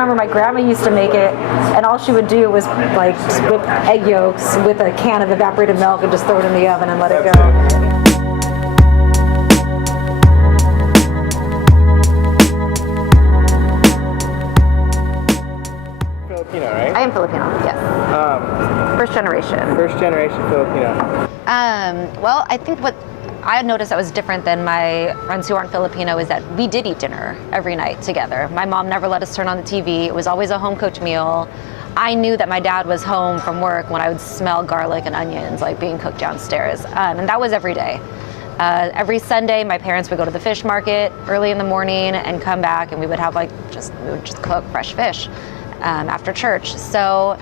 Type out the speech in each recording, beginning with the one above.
remember my grandma used to make it, and all she would do was like whip egg yolks with a can of evaporated milk and just throw it in the oven and let it go. Filipino, right? I am Filipino, yes. First generation. First generation Filipino. Well, I think what I noticed that was different than my friends who aren't Filipino is that we did eat dinner every night together. My mom never let us turn on the TV. It was always a home-cooked meal. I knew that my dad was home from work when I would smell garlic and onions like being cooked downstairs, and that was every day. Every Sunday, my parents would go to the fish market early in the morning and come back, and we would have we would just cook fresh fish after church. So,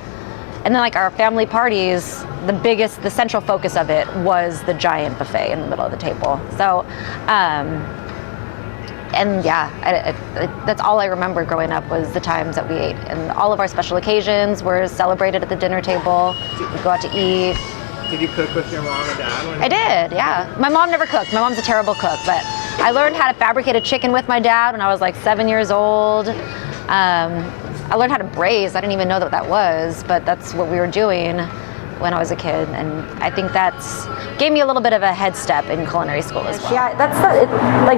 and then like our family parties, the central focus of it was the giant buffet in the middle of the table. So, and yeah, that's all I remember growing up was the times that we ate. And all of our special occasions were celebrated at the dinner table. We'd go out to eat. Did you cook with your mom and dad? I did, yeah. My mom never cooked. My mom's a terrible cook, but I learned how to fabricate a chicken with my dad when I was like 7 years old. I learned how to braise. I didn't even know that was, but that's what we were doing when I was a kid, and I think that's gave me a little bit of a head step in culinary school as well. Yeah,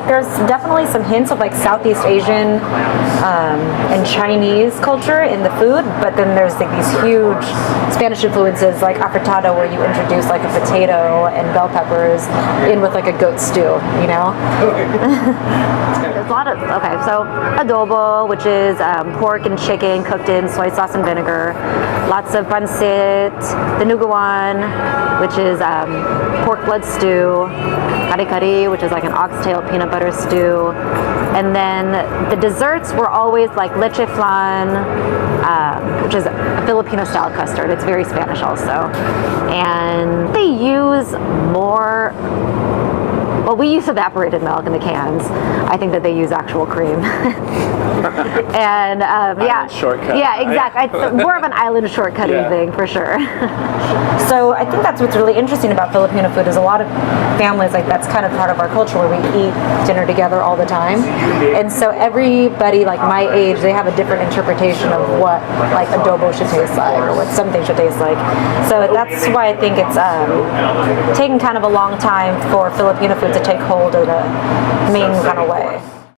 there's definitely some hints of like Southeast Asian and Chinese culture in the food, but then there's like these huge Spanish influences like afritada, where you introduce like a potato and bell peppers in with like a goat stew, you know? There's a lot of, so adobo, which is pork and chicken cooked in soy sauce and vinegar. Lots of pancit, dinuguan, which is pork blood stew, kari-kari, which is like an oxtail peanut butter stew. And then the desserts were always like leche flan, which is a Filipino style custard. It's very Spanish also. And they use more, well, we use evaporated milk in the cans. I think that they use actual cream. And yeah, shortcut. Yeah, exactly. It's more of an island shortcutting thing for sure. So I think that's what's really interesting about Filipino food is a lot of families, like that's kind of part of our culture where we eat dinner together all the time. And so everybody like my age, they have a different interpretation of what like adobo should taste like or what something should taste like. So that's why I think it's taken kind of a long time for Filipino food to take hold in a main kind of way.